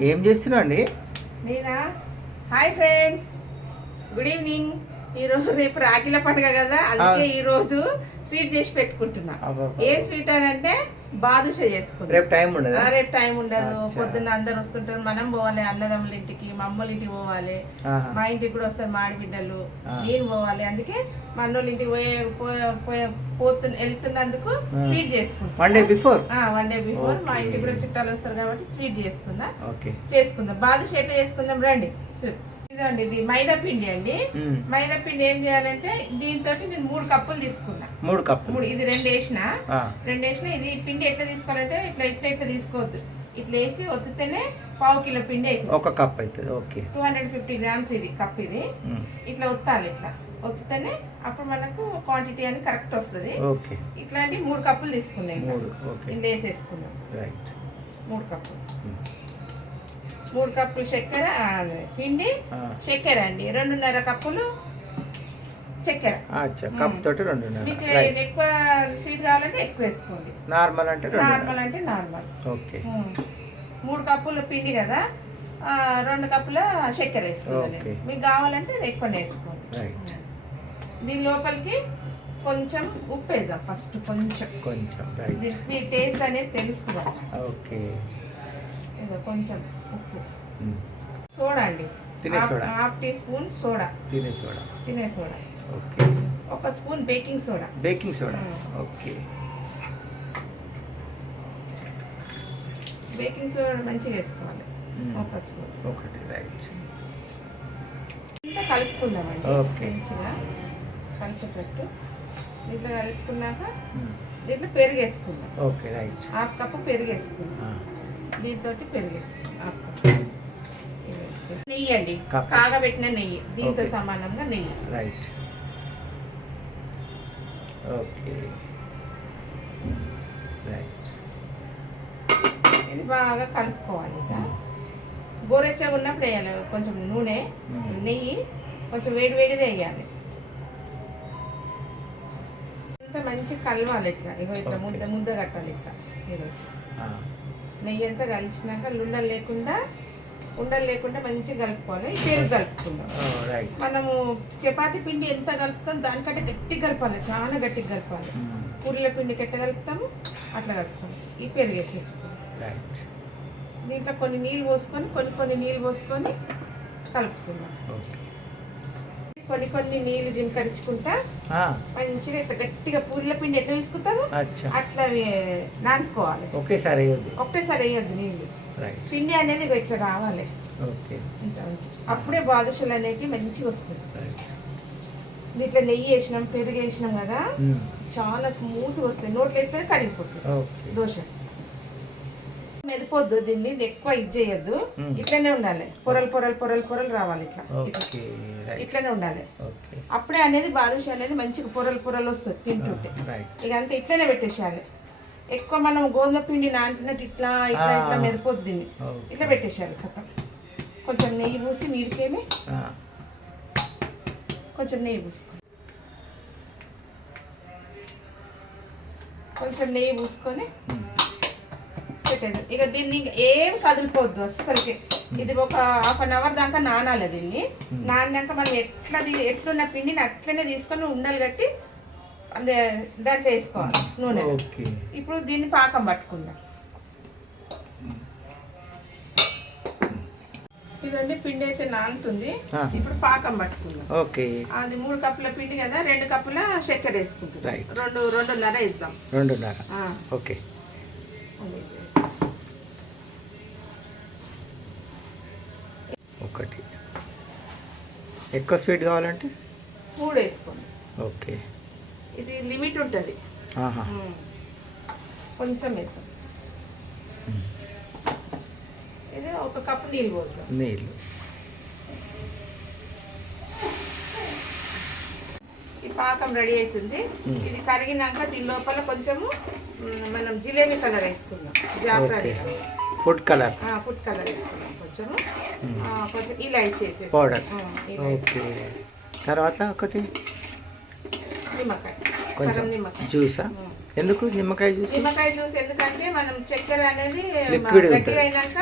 ఏం చేస్తున్నావు అండి? నేనా? Hi friends. Good evening. ఈరోజు రేపు రాఖీల పండుగ కదా అందుకే ఈ రోజు స్వీట్ చేసి పెట్టుకుంటున్నా. ఏం స్వీట్ అని అంటే బాదుష చేసుకుంటా రేపు టైం ఉండదా? రేపు టైం ఉండదు. పొద్దున్న అందరు వస్తుంటారు. మనం పోవాలి అన్నదమ్ముల ఇంటికి మా అమ్మల ఇంటికి పోవాలి. మా ఇంటికి కూడా వస్తారు మాడి బిడ్డలు. నేను పోవాలి. అందుకే మా అన్నోళ్ళ ఇంటికి పోయే పోయే- పోయే పోతు వెళ్తున్నందుకు. స్వీట్ చేసుకుంటా one day before? One day before. మా. ఇంటికి కూడా చుట్టాలు వస్తారు కాబట్టి స్వీట్ చేస్తున్నా చేసుకుందాం. బాదుష ఎట్లా చేసుకుందాం? రండి. చూ- ఇదండి ఇది మైదా పిండి అండి. మైదా పిండి ఏం చేయాలంటే దీంతో నేను మూడు కప్పులు తీసుకున్నా. మూడు కప్పులు. మూడు ఇది రెండు వేసిన. రెండు వేసిన ఇది పిండి ఎట్లా తీసుకోవాలంటే ఇట్లా ఇట్లా ఇట్లా తీసుకోవద్దు. ఇట్లా వేసి ఒత్తితేనే పావు కిలో పిండి అవుతుంది ఒక కప్ అవుతుంది okay. Two hundred fifty grams ఇది కప్ ఇది. ఇట్లా ఒత్తాలి ఇట్లా. ఒత్తితేనే అప్పుడు మనకు క్వాంటిటీ అని కరెక్ట్ వస్తుంది. ఓకే. ఇట్లాంటి మూడు కప్పులు తీసుకున్నాయి మూడు ఓకే. వేసేసుకుందాం. రైట్. మూడు కప్పులు. మూడు కప్పులు చక్కెర పిండి చక్కెర అండి. రెండున్నర కప్పులు చక్కెర. అచ్చా కప్ తోటి రెండున్నర. మీకు ఎక్కువ స్వీట్ కావాలంటే ఎక్కువ వేసుకోండి. నార్మల్ అంటే నార్మల్ అంటే నార్మల్. ఓకే. మూడు కప్పులు పిండి కదా రెండు కప్పుల చక్కెర ఓకే. మీకు కావాలంటే ఇది ఎక్కువనే వేసుకోండి. దీని లోపలికి కొంచెం ఉప్పు వేద్దాం ఫస్ట్ కొంచెం. కొంచెం మీ టేస్ట్ అనేది తెలుస్తుంది. ఓకే. కొంచెం ఉప్పు. సోడా అండి తినే సోడా. Half teaspoon soda. తినే సోడా. తినే సోడా. ఓకే. ఒక spoon baking soda. Baking soda. Okay. Baking soda మంచిగా వేసుకోవాలి. ఒక స్పూన్. ఒకటి రైట్. ఇంత కలుపుకుందామండి. ఓకే. మంచిగా కలిసేటట్టు. దీంట్లో కలుపుకున్నాక. దీంట్లో పెరుగు వేసుకుందాం. Okay right. హాఫ్ కప్పు పెరుగు వేసుకుందాం. దీంతో పెరుగు వేసుకుందాం హాఫ్ కప్పు. నెయ్యి అండి. కాగబెట్టిన నెయ్యి. దీంతో. సమానంగా నెయ్యి. రైట్. ఓకే. రైట్. ఇది బాగా కలుపుకోవాలి ఇక. గోరెచ్చగా ఉన్నప్పుడు వేయాలి. కొంచెం నూనె. నెయ్యి కొంచెం వేడి వేడిది వేయాలి. అంతా మంచిగా కలవాలి ఇట్లా. ఇగో ఇట్లా. ముద్ద ముద్ద కట్టాలి ఇట్లా. ఆ, నెయ్యి అంతా కలిసినాక ఉండలు లేకుండా ఉండలు లేకుండా మంచిగా కలుపుకోవాలి. ఈ పెరుగు కలుపుకుందాం. మనము చపాతీ పిండి ఎంత కలుపుతాం దానికంటే గట్టిగా కలపాలి. చాలా గట్టిగా కలపాలి. పూరీల పిండికి ఎట్లా కలుపుతాము? అట్లా కలుపుకోవాలి. ఈ పెరుగు వేసేసుకోవాలి రైట్ దీంట్లో కొన్ని నీళ్ళు పోసుకొని కొన్ని కొన్ని నీళ్ళు పోసుకొని కలుపుకుందాం. కొన్ని కొన్ని నీళ్ళు జింకరించుకుంటా మంచిగా ఇట్లా గట్టిగా పూరీల పిండి ఎట్లా తీసుకుంటాము అచ్చా. అట్లా నానుకోవాలి. ఒకేసారి ఒకటేసారి వేయద్దు నీళ్ళు రైట్ పిండి అనేది ఇట్లా రావాలి. అప్పుడే బాదుషలు అనేవి మంచిగా వస్తుంది దీంట్లో నెయ్యి వేసినాం పెరుగు వేసినాం కదా మ్మ్. చాలా స్మూత్గా వస్తాయి. నోట్లో వేస్తేనే కరిగిపోతుంది దోశ. మెదిపోద్దు దీన్ని ఎక్కువ ఇది చేయొద్దు. ఇట్లనే ఉండాలి. పొరలు పొరలు పొరలు పొరలు రావాలి ఇట్లా. ఇట్లనే ఉండాలి. అప్పుడే అనేది బాదుష అనేది మంచిగా పొరలు పొరలు వస్తుంది తింటుంటే. ఇక అంతా ఇట్లనే పెట్టేసేయాలి. ఎక్కువ మనం గోధుమ పిండి నానుకున్నట్టు ఇట్లా ఇట్లా. ఇట్లా మెదిపోద్దు దీన్ని. ఇట్లా పెట్టేసేయాలి కథ. కొంచెం నెయ్యి పూసి మీదికేమి? ఆ, కొంచెం నెయ్యి పూసుకో. కొంచెం నెయ్యి పూసుకొని. పెట్టేది. ఇక దీన్ని ఇంక ఏం కదిలిపోవద్దు అస్సలకి. ఇది ఒక హాఫ్ అన్ అవర్ దాకా నానాలి దీన్ని. నానినాక మనం ఎట్లా ఎట్లున్న పిండిని అట్లనే తీసుకొని ఉండలు కట్టి అదే దాంట్లో వేసుకోవాలి నూనె ఇప్పుడు దీన్ని పాకం పట్టుకుందాం. చూడండి పిండి అయితే నానుతుంది. ఇప్పుడు పాకం పట్టుకుందాం. ఓకే. అది మూడు కప్పుల పిండి కదా రెండు కప్పుల చక్కెర వేసుకుంటాం. రెండు రెండున్నర ఇద్దాం రెండున్నర. ఓకే. ఎక్కువ స్వీట్ కావాలంటే? మూడు వేసుకోండి ఓకే. ఇది లిమిట్ ఉంటుంది. ఆహా. కొంచెం మ్మ్. ఇది ఒక కప్పు నీళ్ళు పోద్దాం. నీళ్ళు. ఈ పాకం రెడీ అవుతుంది. ఇది కరిగినాక దీని లోపల కొంచెము మనం జిలేబీ కలర్ వేసుకుందాం. జాఫ్రాని okay. Food colour. Food colour వేసుకుందాం. కొంచెము కొంచెం ఇలా ఇచ్చేసేసి. ఇలా. ఓకే. తర్వాత ఒకటి? నిమ్మకాయ. కొంచెం జ్యూసా. ఎందుకు నిమ్మకాయ జ్యూస్? నిమ్మకాయ జ్యూస్ ఎందుకంటే మనం చక్కెర అనేది గట్టిగా. అయినాక.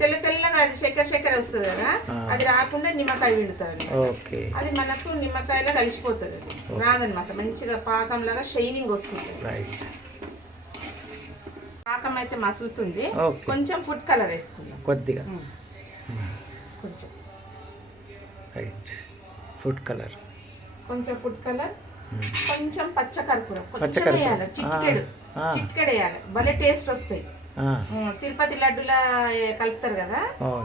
తెల్ల తెల్లగా అది చక్కెర చక్కెర వస్తుంది కదా. అది రాకుండా నిమ్మకాయ పిండుతారు. ఓకే. అది మనకు నిమ్మకాయలో కలిసిపోతుంది అది. రాదనమాట మంచిగా పాకంలాగా షైనింగ్ వస్తుంది. పాకం అయితే మసులుతుంది. కొంచెం ఫుడ్ కలర్ వేసుకుందాం. కొద్దిగా. కొంచెం. రైట్ ఫుడ్ కలర్ కొంచెం ఫుడ్ కలర్ కొంచెం పచ్చ కర్పూరం. కొంచెం. వేయాలి. చిటికెడు. చిటికెడు వేయాలి. భలే టేస్ట్ వస్తాయి. తిరుపతి లడ్డులా కలుపుతారు కదా.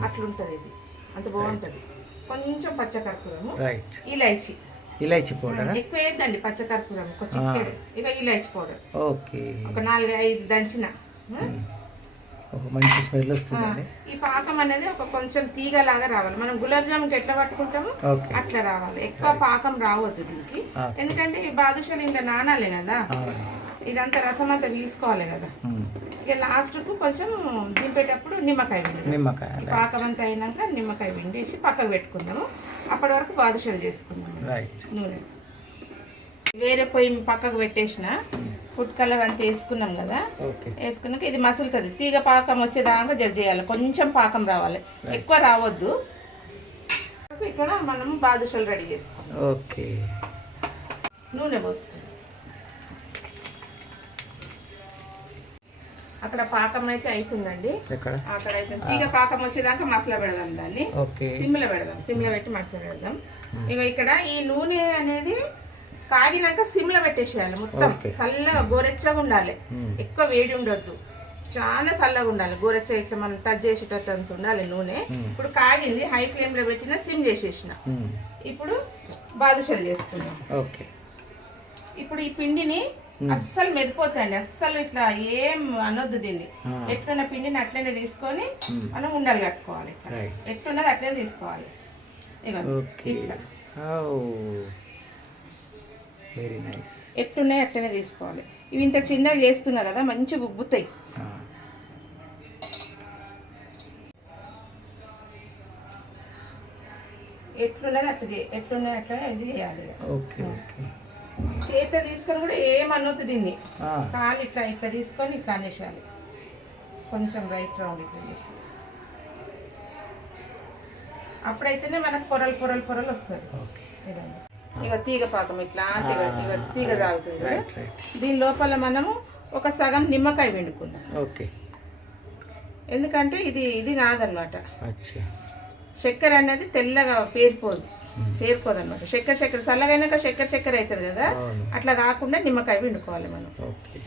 అట్లుంటది ఇది. అంత బాగుంటది. కొంచెం పచ్చ కర్పూరము. రైట్ ఇలాచి. ఇలాచి పౌడరా? ఎక్కువ వేద్దండి పచ్చ కర్పూరం. ఒక చిటికెడు. ఇక ఇలాచి పౌడర్. ఓకే ఒక నాలుగు ఐదు దంచిన. ఒక మంచి స్మెల్ వస్తుందండి. ఈ పాకం అనేది ఒక కొంచెం తీగలాగా రావాలి. మనం గులాబ్ జామున్కి ఎట్లా పట్టుకుంటాము అట్లా రావాలి. ఎక్కువ పాకం రావద్దు దీనికి. ఎందుకంటే ఈ బాదుషాలు ఇంట్లో నానాలి కదా. ఇదంతా రసం అంతా పీల్చుకోవాలి కదా. ఇక లాస్ట్కు కొంచెం దింపేటప్పుడు నిమ్మకాయ పిండి. నిమ్మకాయ పాకం అంతా అయినాక నిమ్మకాయ పిండేసి పక్కకు పెట్టుకుందాము. అప్పటి వరకు బాదుషాలు చేసుకుందాము. రైట్ నూనె. వేరే పొయ్యి పక్కకు పెట్టేసిన. ఫుడ్ కలర్ అంతా వేసుకున్నాం కదా. వేసుకున్నాక ఇది మసులుతుంది. తీగ పాకం వచ్చేదాకా జర చేయాలి. కొంచెం పాకం రావాలి. ఎక్కువ రావద్దు. ఇక్కడ మనం బాదుషాలు రెడీ చేసుకోవాలి ఓకే. నూనె పోసుకుందాం అక్కడ పాకం అయితే అవుతుందండి అక్కడ అయితే తీగ పాకం వచ్చేదాకా మసల పెడదాం దాన్ని. సిమ్లో పెడదాం. సిమ్లో పెట్టి మసల పెడదాం. ఇక ఇక్కడ ఈ నూనె అనేది కాగినాక సిమ్లో పెట్టేసేయాలి మొత్తం. చల్లగా గోరెచ్చగా ఉండాలి. ఎక్కువ వేడి ఉండొద్దు. చాలా చల్లగా ఉండాలి. గోరెచ్చ ఇట్లా మనం టచ్ చేసేటట్టు అంత ఉండాలి నూనె. ఇప్పుడు కాగింది హై ఫ్లేమ్లో పెట్టిన సిమ్ చేసేసిన. ఇప్పుడు బాదుషాలు చేసుకుందాం. ఓకే. ఇప్పుడు ఈ పిండిని అస్సలు మెదిపోతండి అస్సలు ఇట్లా ఏం అనొద్దు దీన్ని. ఎట్లున్న పిండిని అట్లనే తీసుకొని. మనం ఉండాలి కట్టుకోవాలి. ఎట్లున్నది అట్లనే తీసుకోవాలి. ఇక ఇట్లా. వెరీ నైస్ ఎట్లున్నాయి అట్లనే తీసుకోవాలి. ఇవి ఇంత చిన్నగా చేస్తున్నా కదా మంచిగా ఉబ్బుతాయి. ఎట్లున్నది అట్లా చే ఎట్లున్నది అట్లా ఇది చేయాలి. Okay okay. చేత తీసుకొని కూడా ఏం అనొద్దు దీన్ని. కాలు ఇట్లా ఇట్లా తీసుకొని ఇట్లా అనేసాలి కొంచెం రైట్ రౌండ్ ఇట్లా చేసి అప్పుడైతేనే మనకు పొరలు పొరలు పొరలు వస్తుంది. ఇక తీగ పాకం ఇట్లా ఇక తీగ తాగుతుంది దీని లోపల మనము ఒక సగం నిమ్మకాయ పిండుకుందాం. ఓకే. ఎందుకంటే ఇది ఇది కాదనమాట. చక్కెర అనేది తెల్లగా పేరిపోదు. పేరుకోదు అనమాట చక్కెర చక్కెర చల్లగైనాక చక్కెర చక్కెర అవుతుంది కదా. అట్లా కాకుండా నిమ్మకాయ పిండుకోవాలి మనం. ఓకే.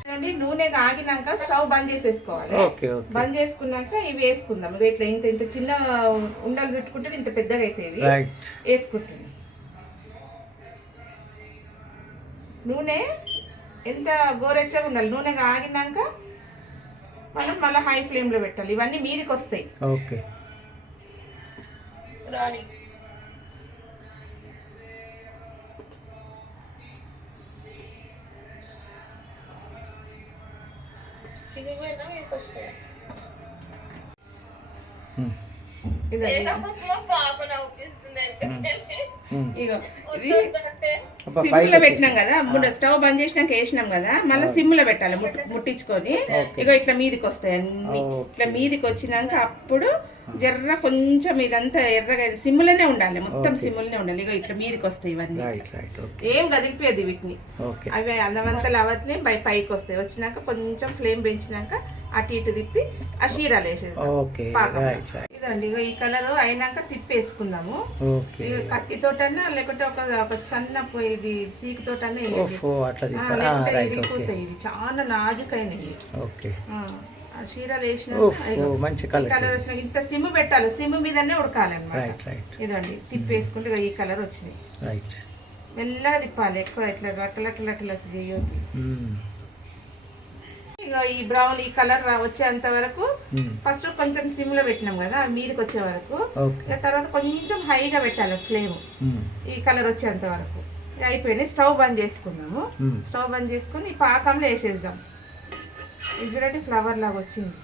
చూడండి నూనె ఆగినాక స్టవ్ బంద్ చేసేసుకోవాలి. Okay okay. బంద్ చేసుకున్నాక ఇవి వేసుకుందాం. ఇవి ఇట్లా ఇంత ఇంత చిన్న ఉండలు చుట్టుకుంటే ఇంత పెద్దగా అవుతాయి ఇవి. రైట్ వేసుకుంటున్నాం నూనె ఎంత గోరెచ్చగా ఉండాలి? నూనె ఆగినాక మనం మళ్ళీ హై ఫ్లేమ్లో పెట్టాలి. ఇవన్నీ మీదికి వస్తాయి ఓకే. మ్మ్. ఇదండి మ్మ్. ఇగో ఇది అబ్బా, సిమ్ పైకి లో పెట్టినాం కదా స్టవ్ బంద్ చేసినాక వేసినాం కదా మళ్ళీ సిమ్లో పెట్టాలి ముట్టు- ముట్టించుకొని. ఇగో ఇట్లా మీదికి వస్తాయి అన్ని. ఇట్లా మీదికి వచ్చినాక అప్పుడు జర్ర కొంచెం ఇదంతా ఎర్రగా సిమ్లోనే ఉండాలి. మొత్తం. సిమ్లోనే ఉండాలి. ఇగో ఇట్లా మీదికి వస్తాయి ఇవన్నీ. ఏం కదిలిపోయేది వీటిని. అవి అందమంతలు అవట్లే పై పైకి వస్తాయి. వచ్చినాక కొంచెం ఫ్లేమ్ పెంచినాక అటు ఇటు తిప్పి ఆ షీరాలు రైట్ ఇదండి ఇగో ఈ కలర్ అయినాక తిప్పేసుకుందాము. ఓకే ఇది కత్తితోటన్నా లేకుంటే ఒక ఒక సన్న ఇది ఓకే ఇరిగిపోతాయి ఇది చాలా నాజుకైనది మంచి కలర్ ఇంత సిమ్ పెట్టాలి. సిమ్ మీదనే ఉడకాలి రైట్ రైట్ ఇదండి. తిప్పేసుకుంటే ఈ కలర్ వచ్చినాయి. రైట్ మెల్లగా తిప్పాలి. ఎక్కువ ఇట్లా అట్లా చేయొద్దు. ఇక ఈ బ్రౌన్ ఈ కలర్ వచ్చేంత వరకు ఫస్ట్ కొంచెం సిమ్లో పెట్టినాం కదా మీదకి వచ్చే వరకు. ఇక తర్వాత కొంచెం హైగా పెట్టాలి ఫ్లేమ్. ఈ కలర్ వచ్చేంత వరకు. అయిపోయినాయి. స్టవ్ బంద్ చేసుకున్నాము. స్టవ్ బంద్ చేసుకుని ఈ పాకంలో వేసేద్దాం. ఇది చూడండి ఫ్లవర్ లాగా వచ్చింది.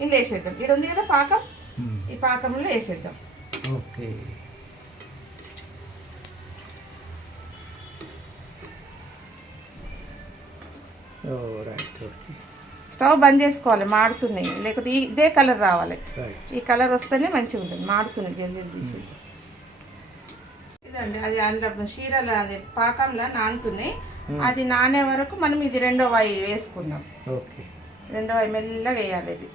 ఇందులో వేసేద్దాం. ఇక్కడ ఉంది కదా పాకం? ఈ పాకంలో వేసేద్దాం. ఓకే. స్టవ్ బంద్ చేసుకోవాలి మాడుతున్నాయి. లేకపోతే ఈ- ఇదే కలర్ రావాలి. ఈ కలర్ వస్తేనే మంచిగా ఉంటుంది. మాడుతుంది జల్దీ తీసి ఇదండి అది అందులో చీరలు అది పాకంలో నానుతున్నాయి. అది నానే వరకు మనం ఇది రెండో వాయి వేసుకుందాం. ఓకే రెండో మెల్లగా వేయాలి ఇది.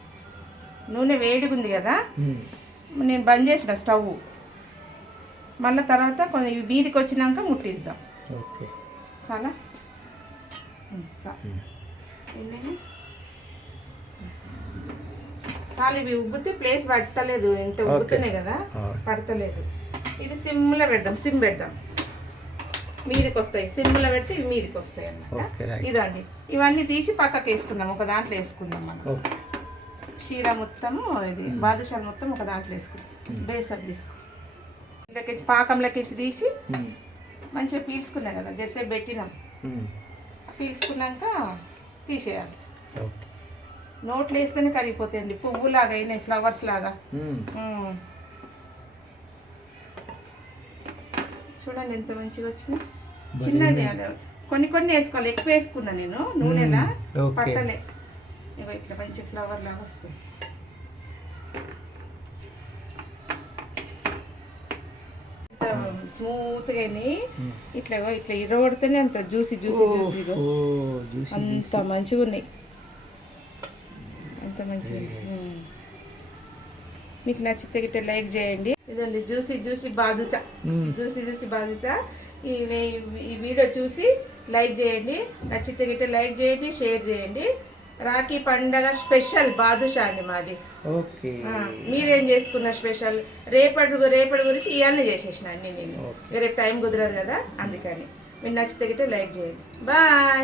నూనె వేడిగా ఉంది కదా. నేను బంద్ చేసిన స్టవ్. మళ్ళీ తర్వాత కొంచెం ఇవి మీదికి వచ్చినాక ముట్టిద్దాం. ఓకే. చాలా? చాలు ఇవి ఉబ్బితే ప్లేస్ పడతలేదు. ఎంత. ఉబ్బుతున్నాయి కదా. పడతలేదు. ఇది సిమ్లో పెడదాం సిమ్ పెడదాం. మీదికి వస్తాయి సిమ్లో పెడితే ఇవి మీదికి వస్తాయి అన్నమాట ఇదండి. ఇవన్నీ తీసి పక్కకి వేసుకుందాం ఒక దాంట్లో వేసుకుందాం మనం. ఓకే షీర మొత్తము ఇది బాదుషాలు మొత్తం ఒక దాంట్లో వేసుకుందాం. బేసర్ తీసుకో. ఇళ్ళకించి పాకంలోకించి తీసి ఉమ్. మంచిగా పీల్చుకున్నాం కదా జెర్సీ పెట్టినాం. పీల్చుకున్నాక తీసేయాలి. నోట్లు వేస్తేనే కరిగిపోతాయండి. పువ్వులాగా అయినాయి ఫ్లవర్స్ లాగా. చూడండి ఎంత మంచిగా వచ్చినాయి చిన్నది కొన్ని కొన్ని వేసుకోవాలి. ఎక్కువ వేసుకున్నా నేను? నూనెలా. పట్టలే. ఇగో ఇట్లా మంచి ఫ్లవర్ లాగా వస్తాయి స్మూత్గా అయినాయి. ఉమ్. ఇట్లా ఇట్లా ఇరవడితేనే అంత జ్యూసీ జ్యూసీ జ్యూసీగా జ్యూసీ అంత మంచిగా ఉన్నాయి. అంత మంచిగా. మీకు నచ్చితే గిట్ట లైక్ చేయండి. ఇదండి juicy juicy badusha. Juicy juicy badusha. ఈ ఈ వీడియో చూసి లైక్ చేయండి నచ్చితే గిట్ట లైక్ చేయండి షేర్ చేయండి. రాఖీ పండగ స్పెషల్ బాదుషా అండి మాది. మీరేం చేసుకున్న స్పెషల్? రేపటి రేపటి గురించి ఇవన్నీ చేసేసిన అన్ని నేను. రేపు టైం కుదరదు కదా అందుకని. మీరు నచ్చితే గిట్ట లైక్ చేయండి. బాయ్.